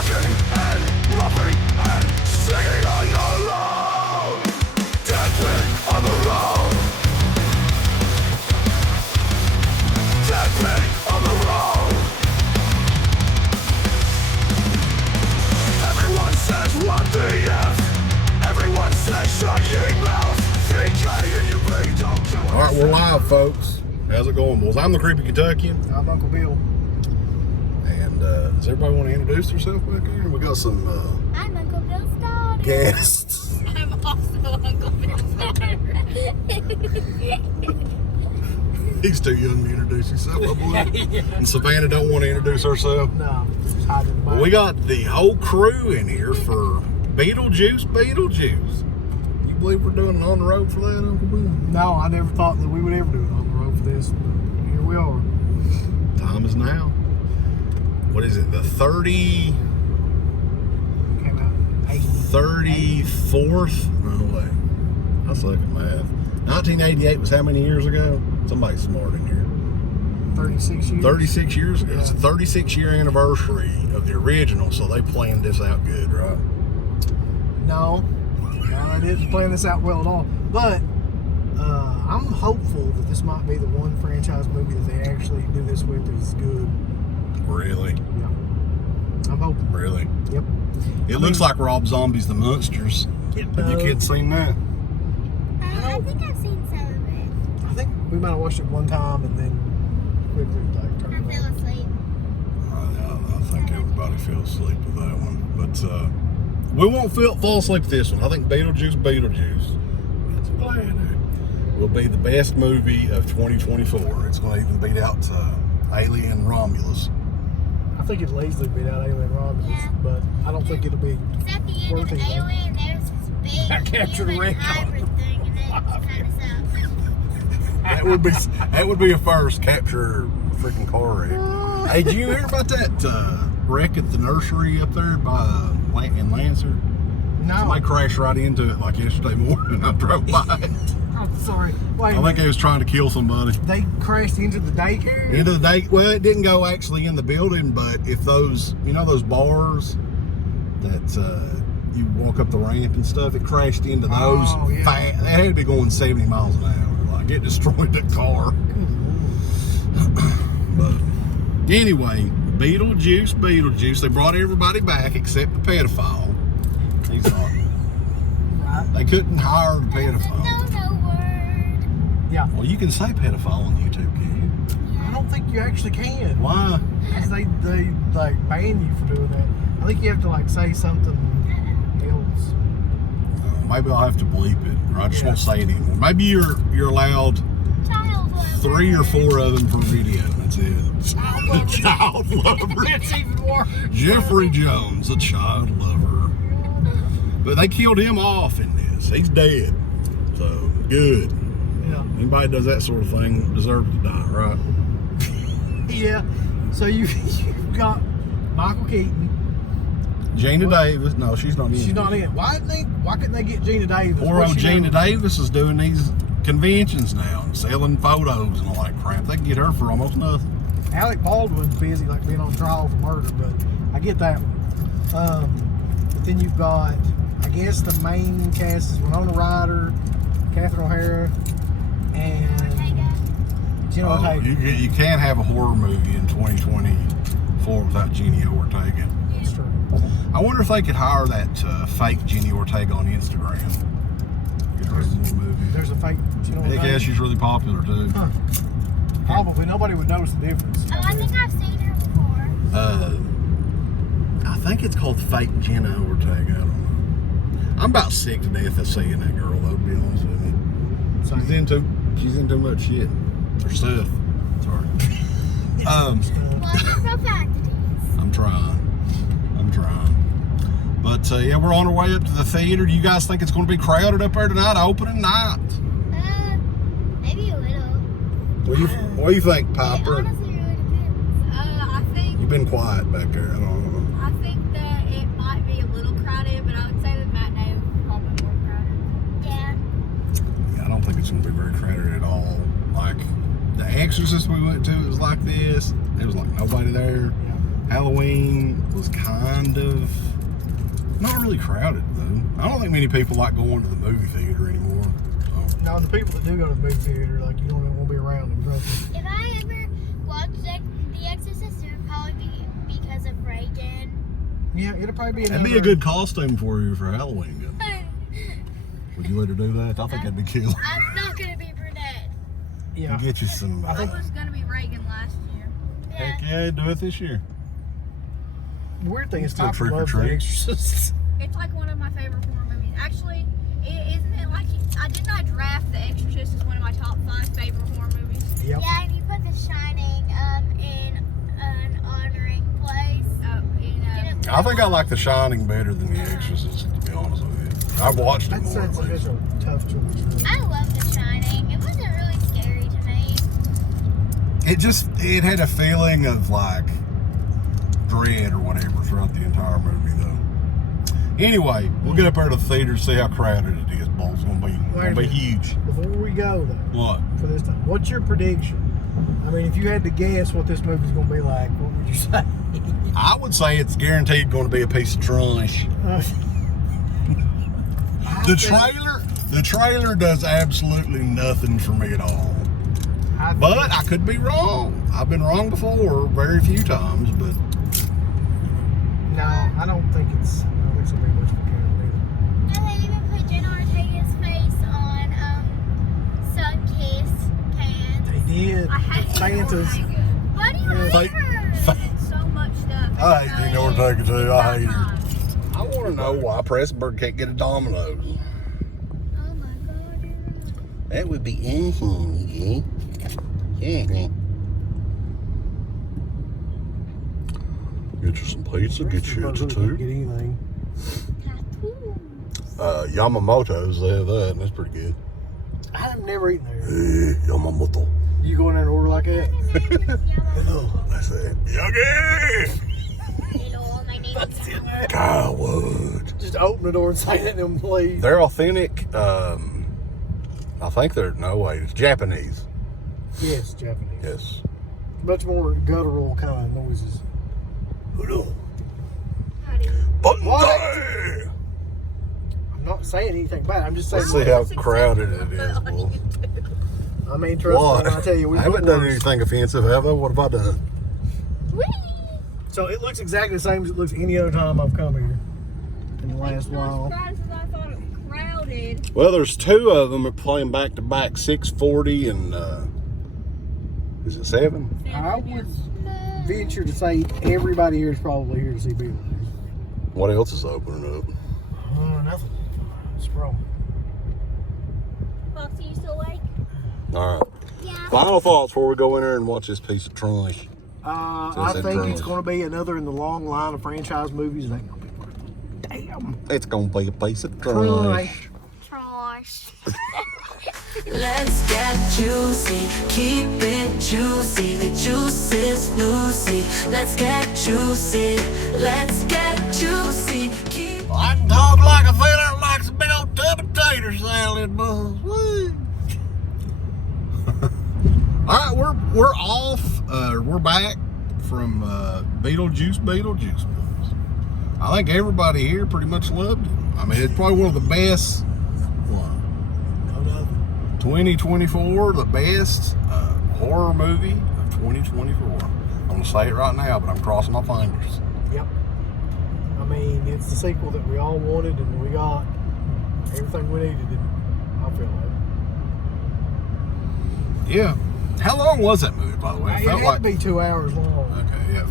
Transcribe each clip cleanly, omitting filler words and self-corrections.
rocking and roughing and singing alone. Deadpit on the road. Deadpit on the road. Everyone says what the F. Everyone says shut your mouth. All right, we're live, folks. How's it going, boys? I'm the Creepy Kentuckian. I'm Uncle Bill. And does everybody want to introduce themselves back here? We got some I'm Uncle Bill's daughter. guests. I'm also Uncle Bill's daughter. He's too young to introduce himself, I believe. Yeah. And Savannah don't want to introduce herself. No, she's hiding in the Well, we got the whole crew in here for Beetlejuice. You believe we're doing it on the road for that, Uncle Bill? No, I never thought that we would ever do it on the road for this, but here we are. Time is now. What is it? The 34th? No way. I suck at math. 1988 was how many years ago? Somebody's smart in here. 36 years. 36 years ago. Yeah. It's a 36-year anniversary of the original, so they planned this out good, right? No, I didn't plan this out well at all. But I'm hopeful that this might be the one franchise movie that they actually do this with that is good. Really? Yeah. I'm hoping. Really? Yep. It looks like Rob Zombie's The Monsters. Have you kids seen that? I think I've seen some of it. I think we might have watched it one time and then quickly turned I it fell off. asleep. I think everybody fell asleep with that one. But we won't fall asleep with this one. I think Beetlejuice will be the best movie of 2024. It's going to even beat out Alien Romulus. I think it'll easily beat out Alien Romulus, Yeah. but I don't think it'll be. Because at the end of Worth it, Alien, there's this big I captured a human record. hybrid thing, and it kind of sucks. That would be a first, capture a freaking car wreck. Hey, did you hear about that wreck at the nursery up there in Lancer? No. Somebody crashed right into it like yesterday morning. I drove by it. I'm sorry. Wait. I think they was trying to kill somebody. They crashed into the daycare? Into the day. Well, it didn't go actually in the building, but if those, those bars that you walk up the ramp and stuff, it crashed into those. Oh, yeah. They had to be going 70 miles an hour. Like it destroyed the car. But anyway, Beetlejuice. They brought everybody back except the pedophile. He's not. Right. They couldn't hire the pedophile. No word. Yeah. Well, you can say pedophile on YouTube, can you? I don't think you actually can. Why? Because they like ban you for doing that. I think you have to like say something else. Maybe I'll have to bleep it, or I just won't say it anymore. Maybe you're allowed Child lover. 3 or 4 of them per video. That's it. Child lover. That's even worse. Jeffrey Jones, a child lover. But they killed him off in this. He's dead. So good. Yeah. Anybody that does that sort of thing deserves to die, right? Yeah. So you've got Michael Keaton. Gina Davis. No, she's not in. She's not in. Why couldn't they get Gina Davis? Poor What's old she Gina doing? Davis is doing these conventions now and selling photos and all that crap. They can get her for almost nothing. Alec Baldwin's busy, like being on trial for murder, but I get that one. But then you've got, I guess the main cast is Winona Ryder, Catherine O'Hara, and Jenna Ortega. You can't have a horror movie in 2024 without Jenny Ortega. That's true. I wonder if they could hire that fake Jenny Ortega on Instagram. Get her in the movie. There's a fake Jenna I Ortega. guess she's really popular too. Huh. Probably. Nobody would notice the difference. Oh, I think I've seen her before. I think it's called fake Jenna Ortega. I don't know. I'm about sick to death of seeing that girl, though, to be honest with you. She's in too much shit. Or stuff. Sorry. Well, proprieties. I'm trying. But yeah, we're on our way up to the theater. Do you guys think it's going to be crowded up there tonight, opening night? Maybe a little. What do you think, It Piper? honestly really depends. I think You've been quiet back there. I don't know. I think that it might be a little crowded, but I would say the matinee is probably more crowded. Yeah. Yeah, I don't think it's going to be very crowded at all. Like, The Exorcist we went to, it was like this. There was like nobody there. Halloween was kind of not really crowded though. I don't think many people like going to the movie theater anymore. So. No, the people that do go to the movie theater, like, you don't want to be around them. Trust me. If I ever watched The Exorcist, it would probably be because of Reagan. Yeah, it'll probably be That'd be a good costume for you for Halloween. Would you let her do that? I think that'd be cool. I'm not gonna be brunette. Yeah. Get you some. I was gonna be Reagan last year. Heck yeah, do it this year. The weird thing is, Still Top trick or loves treat. The Exorcist. It's like one of my favorite horror movies. Actually, isn't it like didn't I draft The Exorcist as one of my top 5 favorite horror movies? Yep. Yeah, and you put The Shining in an honoring place. I think I like The Shining better than The Exorcist, to be honest with you. I've watched it That's more at a least. tough choice. I love The Shining. It wasn't really scary to me. It had a feeling of like dread or whatever throughout the entire movie though. Anyway, we'll get up there to the theater to see how crowded it is. Bowl's gonna be huge. Before we go though, What? for this time, what's your prediction? I mean, if you had to guess what this movie's going to be like, what would you say? I would say it's guaranteed going to be a piece of trash. The trailer does absolutely nothing for me at all. But I could be wrong. I've been wrong before, very few times, but No, I don't think it's going to be much for Karen No, they even put Jenna Ortega's face on Sunkiss cans. either. They did. I hate Santa's. Why do you hate Fake- her? It's so much stuff. I hate Jenna Ortega too. I hate her. Sometimes. I want to know why Prestonsburg can't get a Domino's. Oh my god. That would be easy. Yeah. Get you some pizza, get you a Get tattoo. anything. Yamamoto's, they have that, and that's pretty good. I've never eaten there. Hey, Yamamoto. You go in there and order like that? Oh, that's it. Yogi! Hello, my name is Summer. Kylwood. Just open the door and say that to them, please. They're authentic. I think it's Japanese. Yes, Japanese. Yes. Much more guttural kind of noises. Hello. What? Bonsai! I'm not saying anything bad. I'm just saying. Let's see how crowded it is, Wolf. I mean, trust What? me when I tell you. I haven't done anything offensive, have I? What have I done? So it looks exactly the same as it looks any other time I've come here in the last while. Not as bad as I thought it was crowded. Well, there's 2 of them are playing back to back, 6:40 and is it 7? I would venture to say everybody here is probably here to see Beetlejuice. What else is opening up? Nothing. It's wrong. Foxy, you still awake? All right. Yeah. Final thoughts before we go in there and watch this piece of trash. I that think drunk? it's going to be another in the long line of franchise movies. That ain't going to be worth it. Damn. It's gonna be a piece of trash. Trash. Let's get juicy, keep it juicy. The juice is Lucy. Let's get juicy, let's get juicy. Keep I can talk like a fella that likes a big old tub of tater salad, boys. Woo. All right, we're off. We're back from Beetlejuice, boys. I think everybody here pretty much loved it. I mean, it's probably one of the best. 2024, the best horror movie of 2024. I'm gonna say it right now, but I'm crossing my fingers. Yep. I mean, it's the sequel that we all wanted, and we got everything we needed. I feel like. Yeah. How long was that movie, by the way? It had to be 2 hours long. Okay. Yeah, it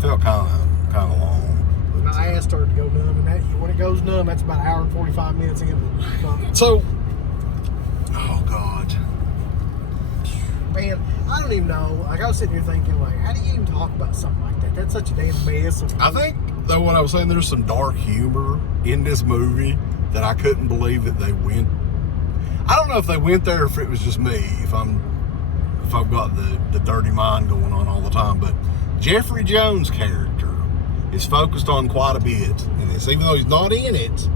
felt kind of long. My ass started to go numb, and when it goes numb, that's about an hour and 45 minutes in. So, oh God, Man, I don't even know. Like, I was sitting here thinking, like, how do you even talk about something like that? That's such a damn mess. I think though what I was saying, there's some dark humor in this movie that I couldn't believe that they went. I don't know if they went there or if it was just me. If I've got the dirty mind going on all the time, but Jeffrey Jones' character is focused on quite a bit in this, even though he's not in it.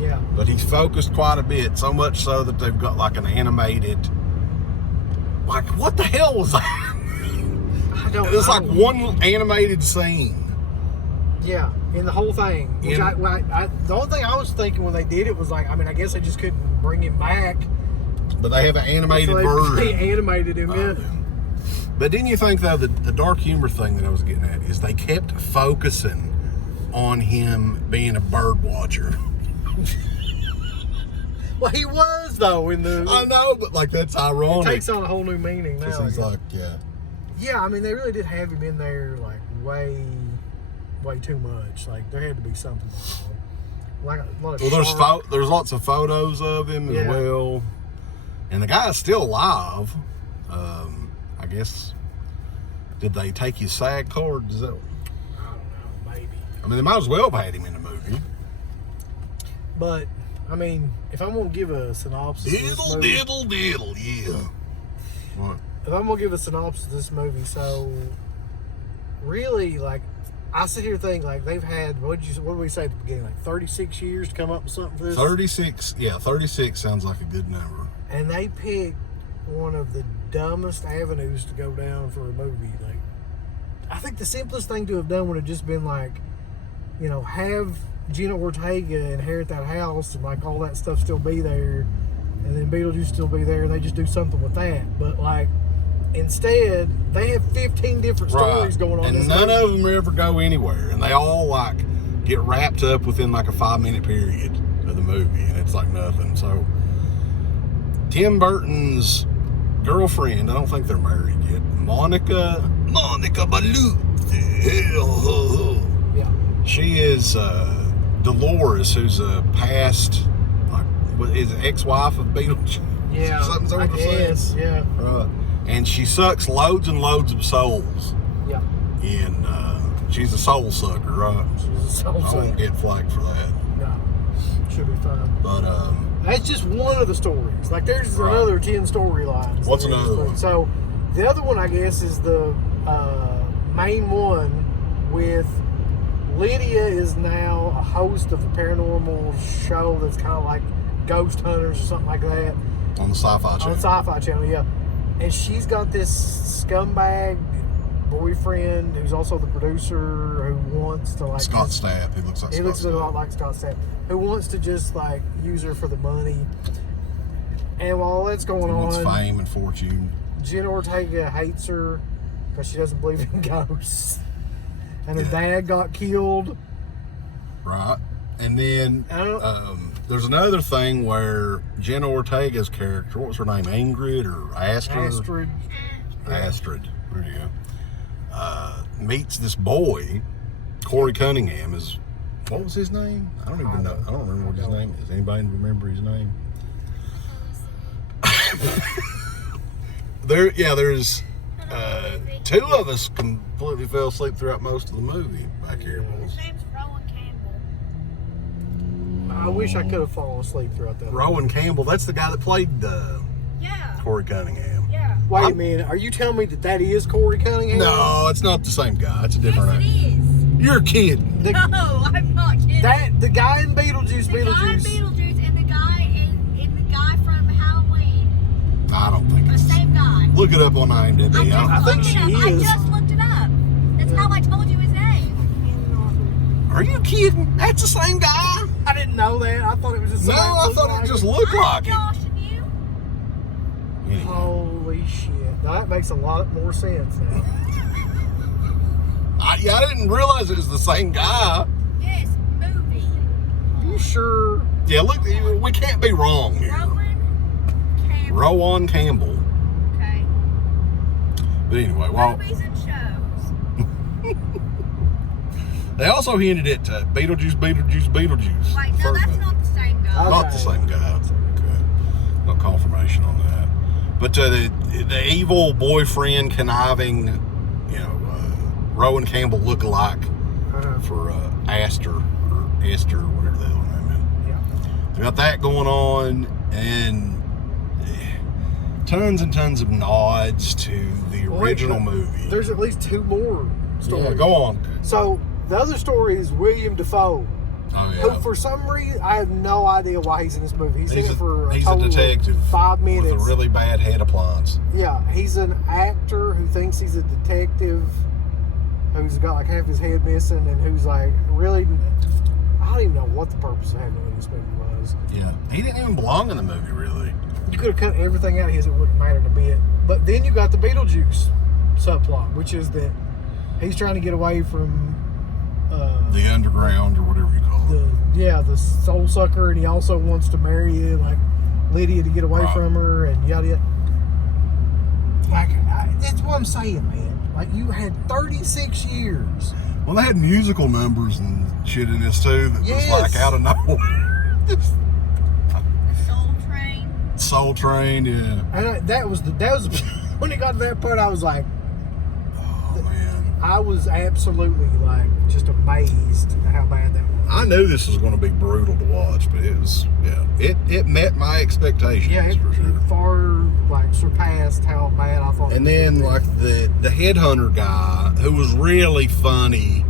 Yeah. But he's focused quite a bit, so much so that they've got like an animated. Like, what the hell was that? I don't It's know. like one animated scene. Yeah, in the whole thing. Which the only thing I was thinking when they did it was like, I mean, I guess they just couldn't bring him back. But they have an animated So version. they animated him, yeah. But didn't you think, though, the dark humor thing that I was getting at is they kept focusing on him being a bird watcher. Well, he was, though, in the... I know, but, like, that's ironic. It takes on a whole new meaning now. Because he's like, yeah. Yeah, I mean, they really did have him in there, like, way too much. Like, there had to be something going on. Like, a lot of There's lots of photos of him as well. And the guy's still alive. I guess, did they take his SAG card? Is that... I don't know, maybe. I mean, they might as well have had him in the movie. But, I mean, if I'm going to give a synopsis of this movie... Diddle, yeah. What? If I'm going to give a synopsis of this movie, so, really, like, I sit here and think, like, they've had, what did we say at the beginning, like 36 years to come up with something for this? 36 sounds like a good number. And they picked one of the dumbest avenues to go down for a movie. Like, I think the simplest thing to have done would have just been like, you know, have Jenna Ortega inherit that house and like all that stuff still be there, and then Beetlejuice still be there, and they just do something with that. But like, instead, they have 15 different stories going on. And none of them ever go anywhere, and they all like get wrapped up within like a 5-minute period of the movie, and it's like nothing. So Tim Burton's girlfriend, I don't think they're married yet, Monica Baloo. Yeah. She is Dolores, who's a past, like, is ex-wife of Beetlejuice. Yeah. Something's over I the guess. fence. Yeah. And she sucks loads and loads of souls. Yeah. And she's a soul sucker, right? She's a soul I sucker. won't get flagged for that. No. Should be fine. But That's just one of the stories. Like, there's Right. another 10 storylines. What's another one? So, the other one, I guess, is the main one with Lydia is now a host of a paranormal show that's kind of like Ghost Hunters or something like that. on the Sci-Fi On Channel. the Sci-Fi Channel, yeah. And she's got this scumbag boyfriend who's also the producer who wants to, like... Scott Stapp. He looks like He Scott looks a Stapp. lot like Scott Stapp, who wants to just like use her for the money. And while all that's going He wants on, fame and fortune. Jenna Ortega hates her because she doesn't believe in ghosts. And her dad got killed. Right. And then there's another thing where Jenna Ortega's character, what was her name? Ingrid or Astrid? Astrid. There you go. Meets this boy, Corey Cunningham is, what was his name? I don't even know. I don't remember what his name is. Anybody remember his name? There's two of us completely fell asleep throughout most of the movie back here, boys. His name's Rowan Campbell. I wish I could have fallen asleep throughout that. Rowan Campbell, that's the guy that played Yeah. Corey Cunningham. Yeah. Wait a minute, are you telling me that is Corey Cunningham? No, it's not the same guy. It's a different Yes, it name. is. You're kidding. The, No, I'm not kidding. the guy in Beetlejuice, the guy in Beetlejuice and the guy from Halloween. I don't think The it's. same guy. Look it up on IMDb. I think she I is. just looked it up. That's how I told you his name. Are you kidding? That's the same guy? I didn't know that. I thought it was just No, somebody I that thought looked it just like looked I'm like it. joshing you. Anyway. Holy shit. Now that makes a lot more sense now. I didn't realize it was the same guy. Yes, movie. You sure? Yeah, look, we can't be wrong here. Rowan Campbell. Okay. But anyway, well, Movies and shows. they also hinted at Beetlejuice. Wait, no, that's not the same guy. Not the same guy. Okay. No confirmation on that. But the evil boyfriend, conniving, Rowan Campbell lookalike for Esther, whatever the hell her name is. Yeah. We got that going on, and tons and tons of nods to the original movie. There's at least two more stories. Yeah, go on. So the other story is William Dafoe. Oh, Who, yeah. for some reason, I have no idea why he's in this movie. He's in it for He's a total of detective 5 minutes. with a really bad head appliance. Yeah, he's an actor who thinks he's a detective who's got like half his head missing and who's like really, I don't even know what the purpose of having him in this movie was. Yeah. He didn't even belong in the movie, really. You could have cut everything out of his, it wouldn't matter a bit. But then you got the Beetlejuice subplot, which is that he's trying to get away from The underground or whatever you call it. the soul sucker, and he also wants to marry like Lydia to get away Right. from her and yada yada. Like that's what I'm saying, man. Like you had 36 years. Well, they had musical numbers and shit in this too that Yes. was like out of nowhere. Soul Train. Soul Train, yeah. And that was when it got to that part, I was like, Oh man, I was absolutely like just amazed at how bad that was. I knew this was going to be brutal to watch, but it was, yeah, it met my expectations Yeah, it for sure. far like surpassed how bad I thought. And it was then gonna like the headhunter guy who was really funny.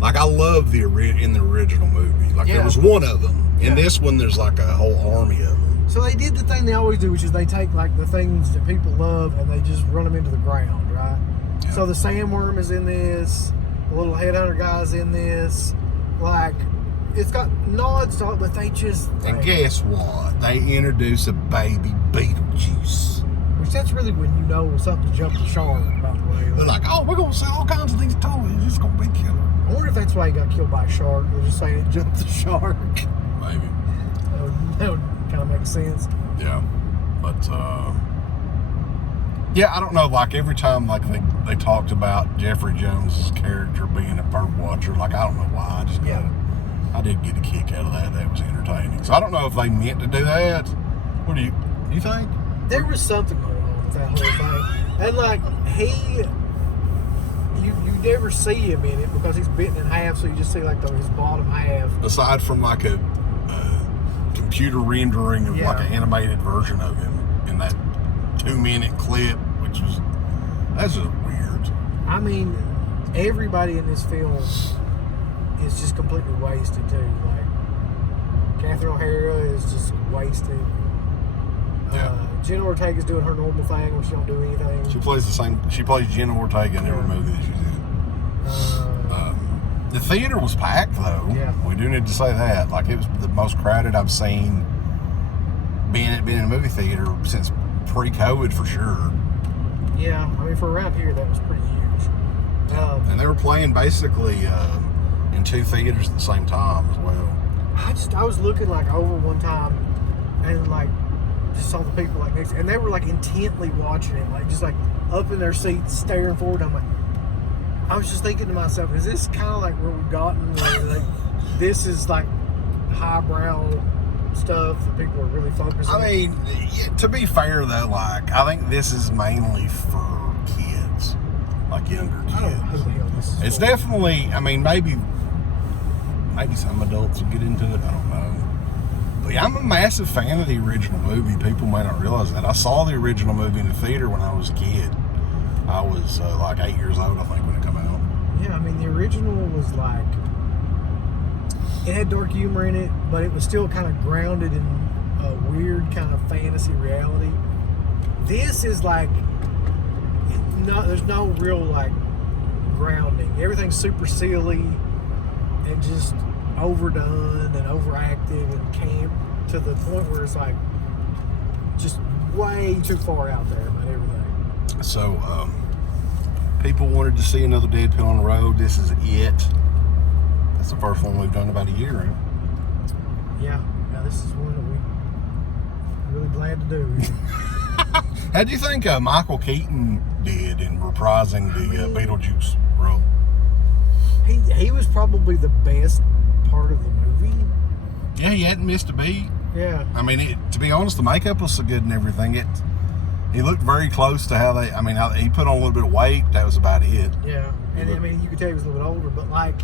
Like I love in the original movie. Like Yeah. there was one of them. In Yeah. this one, there's like a whole army of them. be. So they did the thing they always do, which is they take like the things that people love and they just run them into the ground, right? Yeah. So the sandworm is in this. The little headhunter guy's in this. Like it's got nods to it, but they just And like, guess what? They introduce a baby Beetlejuice. which that's really when you know something jumped the shark. By the way, They're like, oh, we're gonna sell all kinds of these toys. It's gonna be killer. I wonder if that's why he got killed by a shark. They're just saying it jumped the shark. Maybe. That would kind of make sense. Yeah. But yeah, I don't know, like every time like they talked about Jeffrey Jones's character being a bird watcher, like I don't know why. I just Yeah. I did get a kick out of that. That was entertaining. So I don't know if they meant to do that. What do you think? There was something going on with that whole thing. And like you never see him in it because he's bitten in half, so you just see like his bottom half. Aside from like a computer rendering of like Yeah. an animated version of him in that 2-minute clip, which was that's just weird. I mean, everybody in this film is just completely wasted too. Like Catherine O'Hara is just wasted. Yeah. Jenna Ortega's doing her normal thing when she don't do anything. She plays Jenna Ortega in every movie that she's in. The theater was packed though. Yeah. We do need to say that. Like it was the most crowded I've seen being in a movie theater since pre-COVID for sure. Yeah, I mean for around here that was pretty huge. And they were playing basically in 2 theaters at the same time as well. I was looking like over one time and like just saw the people like next, and they were like intently watching it, like just like up in their seats staring forward. I'm like, I was just thinking to myself, is this kind of like where we've gotten where like this is like highbrow stuff that people are really focusing on? I mean, yeah, to be fair though, like I think this is mainly for kids, like younger I don't know who kids. the hell this is It's for. definitely, I mean, maybe some adults will get into it. I don't know. But yeah, I'm a massive fan of the original movie. People may not realize that. I saw the original movie in the theater when I was a kid. I was like 8 years old, I think, when it came out. Yeah, I mean the original was like, it had dark humor in it, but it was still kind of grounded in a weird kind of fantasy reality. This is like, there's no real like grounding. Everything's super silly and just overdone and overacted and camp to the point where it's like just way too far out there about everything. So, people wanted to see another Dead Pill on the Road. This is it. That's the first one we've done in about a year, right? Yeah, this is one that we're really glad to do. How do you think Michael Keaton did in reprising the Beetlejuice role? He was probably the best part of the movie. Yeah, he hadn't missed a beat. Yeah. I mean, to be honest, the makeup was so good and everything. He looked very close to how he put on a little bit of weight. That was about it. Yeah. And I mean, you could tell he was a little bit older, but like,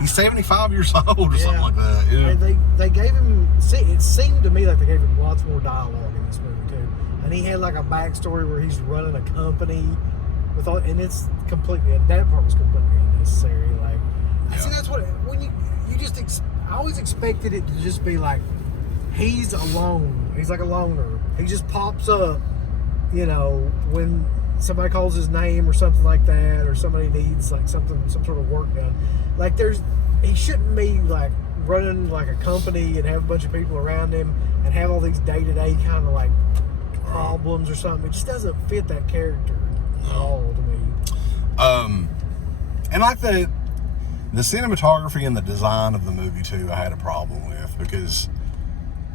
He's 75 years old or something like that. Yeah. and they gave him, it seemed to me like they gave him lots more dialogue in this movie too. And he had like a backstory where he's running a company with all, and it's completely, and that part was completely unnecessary. Like, Yeah. see, that's what, when I always expected it to just be like, he's alone. He's like a loner. He just pops up, you know, when somebody calls his name or something like that, or somebody needs like some sort of work done. Like he shouldn't be like running like a company and have a bunch of people around him and have all these day-to-day kind of like problems or something. It just doesn't fit that character at all to me. And like the cinematography and the design of the movie too, I had a problem with, because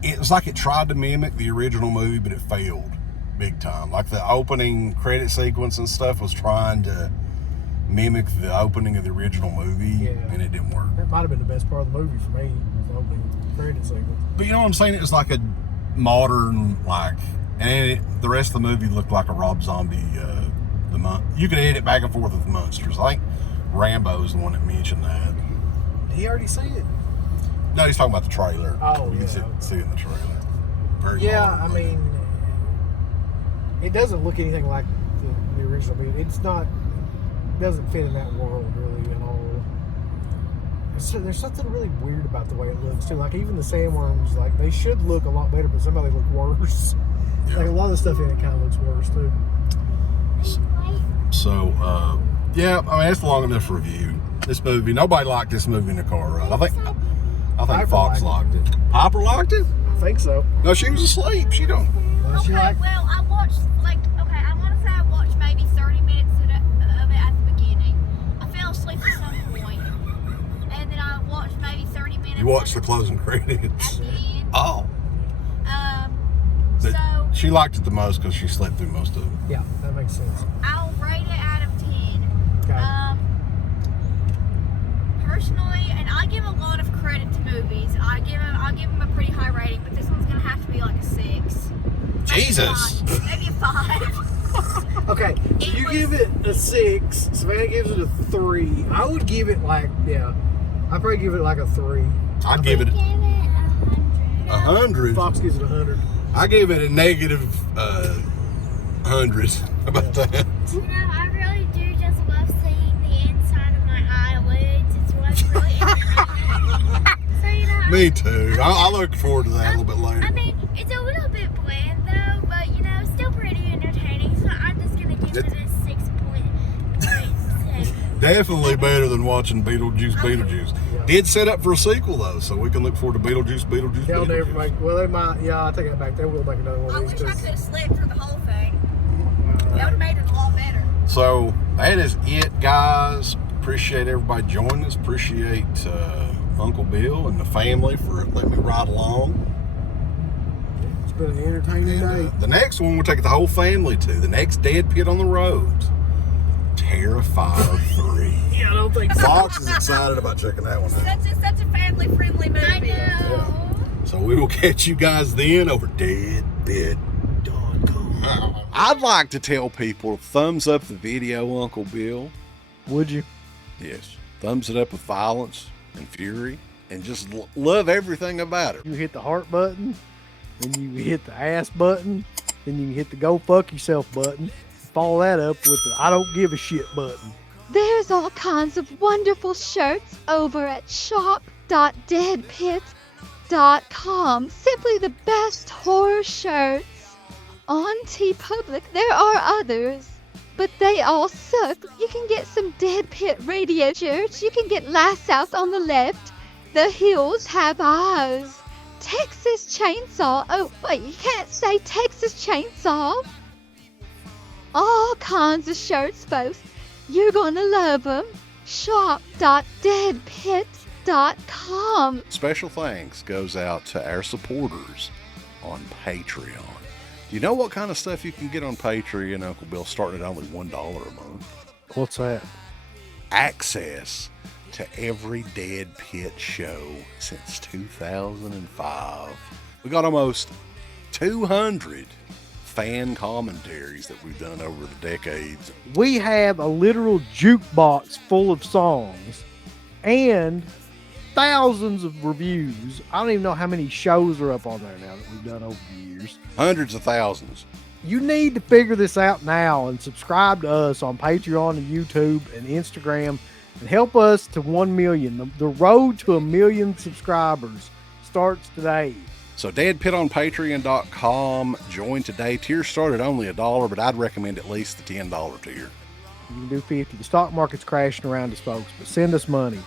it was like it tried to mimic the original movie, but it failed big time. Like the opening credit sequence and stuff was trying to mimic the opening of the original movie, and it didn't work. That might have been the best part of the movie for me, was the opening credit sequence. But you know what I'm saying? It was like a modern, like, and the rest of the movie looked like a Rob Zombie, you could edit back and forth with the monsters. I think Rambo's the one that mentioned that. Did he already see it? No, he's talking about the trailer. Oh, you yeah. can see it in the trailer. Very Yeah, modern I movie. mean, it doesn't look anything like the original movie. It doesn't fit in that world really at all. There's something really weird about the way it looks too. Like even the sandworms, like they should look a lot better, but some of them look worse. Yeah. Like a lot of the stuff in it kind of looks worse too. So, yeah, I mean, it's a long enough review. This movie, nobody liked this movie in the car ride. I think Piper Fox liked liked it. Piper liked it? I think so. No, she was asleep. She don't. She Okay, liked- well, I watched, I want to say I watched maybe 30 minutes of it at the beginning. I fell asleep at some point, and then I watched maybe 30 minutes. You watched the at closing credits. the end. Oh. But So she liked it the most because she slept through most of it. Yeah, that makes sense. I'll rate it out of 10. Okay. Personally, and I give a lot of credit to movies. I'll give them a pretty high rating, but this one's gonna have to be like a 6. Jesus. Maybe a 5. Okay, It you was- give it a 6. Savannah gives it a 3. I would give it like, I'd probably give it like a 3. I'd give it Give it 100. 100. Fox gives it 100. I gave it a negative 100. How about that? You know, I really do just love seeing the inside of my eyelids. It's what's really entertaining. So, you know, Me too. I look forward to that a little bit later. I mean, it's a little bit bland though, but you know, still pretty entertaining. So I'm just gonna give it a 6.6. Definitely better than watching Beetlejuice. Yeah. Did set up for a sequel though, so we can look forward to Beetlejuice. They'll never make. Well, they might. Yeah, I take that back. They will make another one I of wish these. I 'cause, could have slept through the whole thing. That would have made it a lot better. So that is it, guys. Appreciate everybody joining us. Appreciate Uncle Bill and the family for letting me ride along. It's been an entertaining And, day. the next one we're taking the whole family to. The next Dead Pit on the road. Terrifier 3. Yeah, I don't think so. Fox is excited about checking that one out. Such a family-friendly movie. I know. So we will catch you guys then over deadbit.com. I'd like to tell people, thumbs up the video, Uncle Bill. Would you? Yes. Thumbs it up with violence and fury and just love everything about it. You hit the heart button, then you hit the ass button, then you hit the go fuck yourself button. Follow that up with the I don't give a shit button. There's all kinds of wonderful shirts over at shop.deadpit.com. Simply the best horror shirts. On TeePublic, there are others, but they all suck. You can get some Dead Pit Radio shirts. You can get Last House on the Left. The Hills Have Eyes. Texas Chainsaw. Oh, wait, you can't say Texas Chainsaw. All kinds of shirts, folks. You're gonna love them. Shop.deadpit.com. Special thanks goes out to our supporters on Patreon. Do you know what kind of stuff you can get on Patreon, Uncle Bill, starting at only $1 a month? What's that? Access to every Dead Pit show since 2005. We got almost 200 fan commentaries that we've done over the decades. We have a literal jukebox full of songs and thousands of reviews. I don't even know how many shows are up on there now that we've done over the years. Hundreds of thousands. You need to figure this out now and subscribe to us on Patreon and YouTube and Instagram and help us to 1 million. The road to 1 million subscribers starts today. So DEADPIT on Patreon.com. Join today. Tiers start at only $1, but I'd recommend at least the $10 tier. You can do 50. The stock market's crashing around us, folks, but send us money.